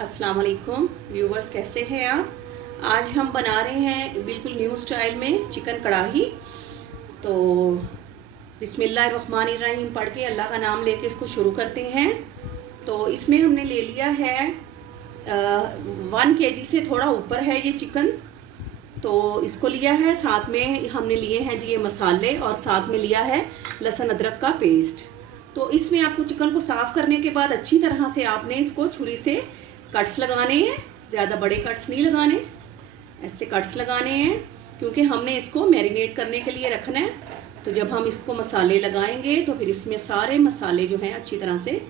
अस्सलाम वालेकुम व्यूवर्स, कैसे हैं आप। आज हम बना रहे हैं बिल्कुल न्यू स्टाइल में चिकन कढ़ाई। तो बिस्मिल्लाहिर्रहमानिर्रहीम पढ़ के अल्लाह का नाम लेके इसको शुरू करते हैं। तो इसमें हमने ले लिया है 1 kg से थोड़ा ऊपर है ये चिकन। तो इसको लिया है, साथ में हमने लिए हैं जी ये मसाले और साथ में लिया है लहसुन अदरक का पेस्ट। तो इसमें आपको चिकन को साफ़ करने के बाद अच्छी तरह से आपने इसको छुरी से कट्स लगाने हैं। ज़्यादा बड़े कट्स नहीं लगाने, ऐसे कट्स लगाने हैं क्योंकि हमने इसको मैरिनेट करने के लिए रखना है। तो जब हम इसको मसाले लगाएंगे तो फिर इसमें सारे मसाले जो हैं अच्छी तरह से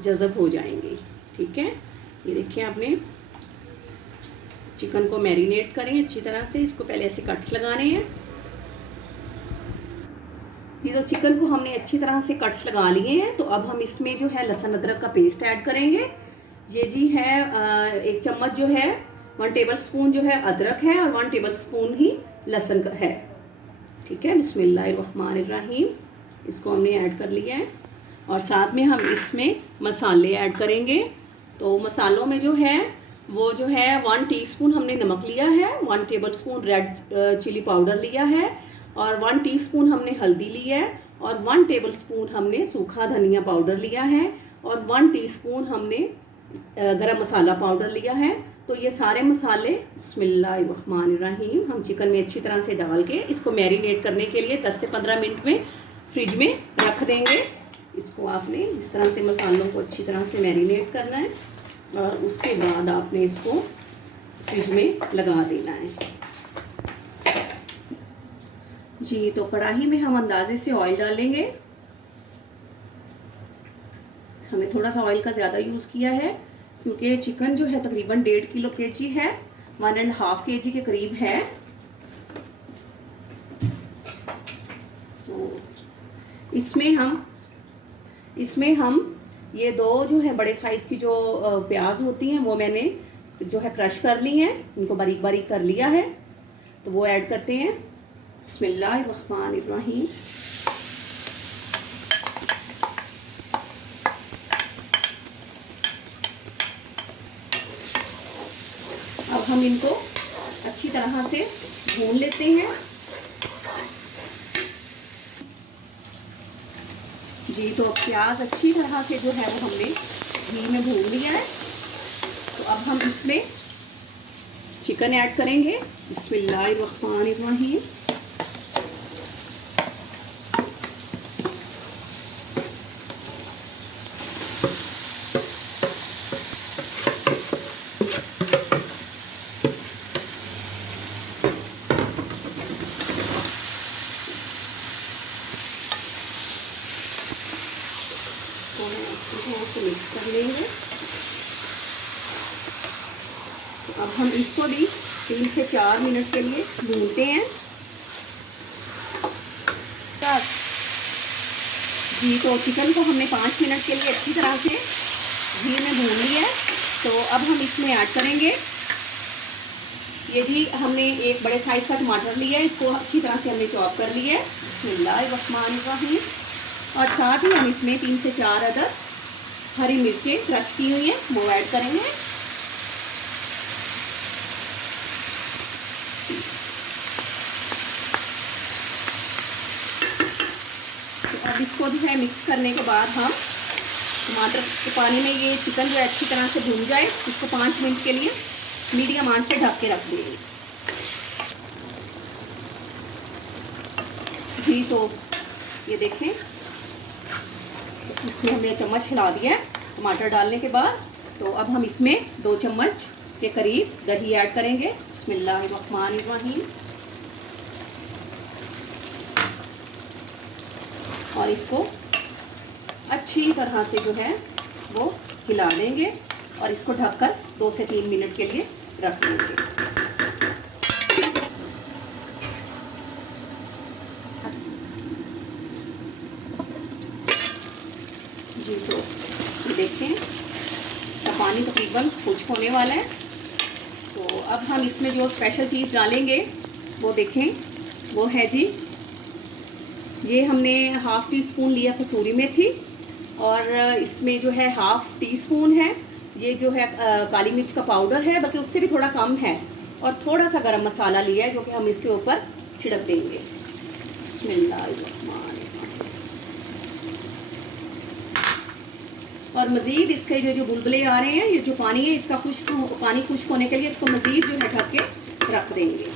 जज़ब हो जाएंगे। ठीक है, ये देखिए आपने चिकन को मैरिनेट करें अच्छी तरह से। इसको पहले ऐसे कट्स लगाने हैं जी। तो चिकन को हमने अच्छी तरह से कट्स लगा लिए हैं। तो अब हम इसमें जो है लहसुन अदरक का पेस्ट ऐड करेंगे। ये जी है 1 चम्मच जो है, 1 टेबल स्पून जो है अदरक है और 1 टेबल स्पून ही लहसुन का है। ठीक है, बिस्मिल्लाहिर्रहमानिर्रहीम इसको हमने ऐड कर लिया है। और साथ में हम इसमें मसाले ऐड करेंगे। तो मसालों में जो है वो जो है 1 टीस्पून हमने नमक लिया है, 1 tablespoon red chilli powder लिया है और 1 टीस्पून हमने हल्दी ली है और 1 टेबल स्पून हमने सूखा धनिया पाउडर लिया है और 1 टीस्पून हमने गरम मसाला पाउडर लिया है। तो ये सारे मसाले बिस्मिल्लाहिर्रहमानिर्रहीम हम चिकन में अच्छी तरह से डाल के इसको मैरिनेट करने के लिए 10 से 15 मिनट में फ्रिज में रख देंगे। इसको आपने इस तरह से मसालों को अच्छी तरह से मैरिनेट करना है और उसके बाद आपने इसको फ्रिज में लगा देना है जी। तो कढ़ाई में हम अंदाजे से ऑयल डालेंगे। हमने थोड़ा सा ऑयल का ज़्यादा यूज़ किया है क्योंकि चिकन जो है तकरीबन 1.5 किलो केजी है, 1.5 kg के करीब है। तो इसमें हम ये 2 जो है बड़े साइज़ की जो प्याज होती हैं वो मैंने जो है क्रश कर ली हैं, इनको बारीक बारीक कर लिया है। तो वो ऐड करते हैं। बिस्मिल्लाहिर्रहमानिर्रहीम अब हम इनको अच्छी तरह से भून लेते हैं जी। तो प्याज अच्छी तरह से जो है वो हमने घी में भून लिया है। तो अब हम इसमें चिकन ऐड करेंगे। बिस्मिल्लाहिर्रहमानिर्रहीम मिक्स कर लेंगे। तो अब हम इसको भी 3 से 4 मिनट के लिए भूनते हैं जी। तो चिकन को हमने 5 मिनट के लिए अच्छी तरह से घी में भून लिया है। तो अब हम इसमें ऐड करेंगे ये जी हमने एक बड़े साइज़ का टमाटर लिया है, इसको अच्छी तरह से हमने चॉप कर लिया है। बिस्मिल्लाहिर्रहमानिर्रहीम और साथ ही हम इसमें 3 से 4 अदद हरी मिर्चें क्रश की हुई हैं वो ऐड करेंगे। तो अब इसको जो है मिक्स करने के बाद हम टमाटर के पानी में ये चिकन जो है अच्छी तरह से भून जाए, इसको 5 मिनट के लिए मीडियम आंच पे ढक के रख देंगे जी। तो ये देखें इसमें हमने चम्मच हिला दिया है टमाटर डालने के बाद। तो अब हम इसमें 2 चम्मच के करीब दही ऐड करेंगे। बिस्मिल्लाहिर्रहमानिर्रहीम और इसको अच्छी तरह से जो है वो हिला देंगे और इसको ढककर 2 से 3 मिनट के लिए रख देंगे जी। तो देखें इसका पानी तकरीबन खुश्क होने वाला है। तो अब हम इसमें जो स्पेशल चीज़ डालेंगे वो देखें, वो है जी ये हमने 1/2 टीस्पून लिया कसूरी मेथी और इसमें जो है 1/2 टीस्पून है ये जो है काली मिर्च का पाउडर है, बल्कि उससे भी थोड़ा कम है, और थोड़ा सा गरम मसाला लिया है जो कि हम इसके ऊपर छिड़क देंगे। बिस्मिल्लाहिर्रहमानिर्रहीम। और मज़ीद इसके जो बुलबुले आ रहे हैं, ये जो पानी है इसका पानी खुश्क होने के लिए इसको मज़ीद जो है ढक के रख देंगे।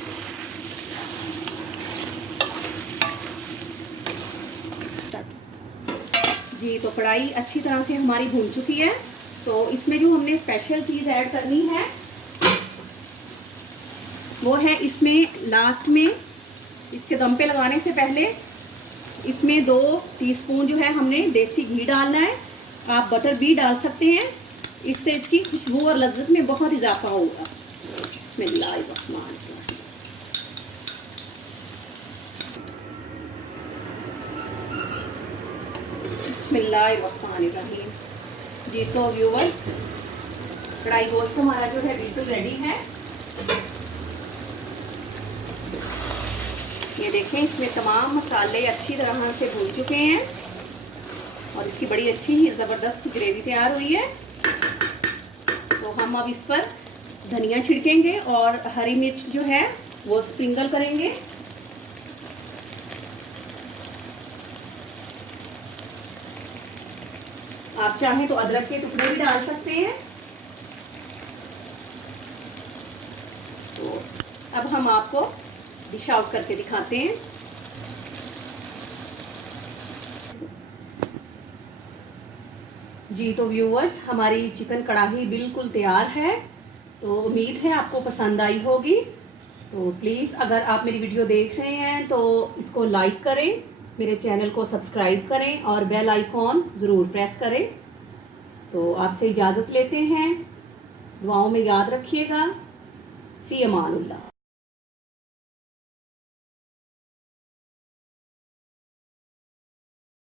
जी, तो कढ़ाई अच्छी तरह से हमारी भून चुकी है। तो इसमें जो हमने स्पेशल चीज़ ऐड करनी है वो है, इसमें लास्ट में इसके दम पे लगाने से पहले इसमें 2 टीस्पून जो है हमने देसी घी डालना है। आप बटर भी डाल सकते हैं, इससे इसकी खुशबू और लज्जत में बहुत इजाफा होगा। बिस्मिल्लाहिर्रहमानिर्रहीम। बिस्मिल्लाहिर्रहमानिर्रहीम। जी, तो व्यूवर्स, कढ़ाई गोश्त हमारा जो है बिल्कुल रेडी है। ये देखें, इसमें तमाम मसाले अच्छी तरह से भून चुके हैं और इसकी बड़ी अच्छी ही ज़बरदस्त ग्रेवी तैयार हुई है। तो हम अब इस पर धनिया छिड़केंगे और हरी मिर्च जो है वो स्प्रिंकल करेंगे। आप चाहें तो अदरक के टुकड़े भी डाल सकते हैं। तो अब हम आपको डिश आउट करके दिखाते हैं। जी, तो व्यूअर्स, हमारी चिकन कढ़ाई बिल्कुल तैयार है। तो उम्मीद है आपको पसंद आई होगी। तो प्लीज़, अगर आप मेरी वीडियो देख रहे हैं तो इसको लाइक करें, मेरे चैनल को सब्सक्राइब करें और बेल आइकॉन ज़रूर प्रेस करें। तो आपसे इजाज़त लेते हैं। दुआओं में याद रखिएगा। फ़ी अमानुल्लाह।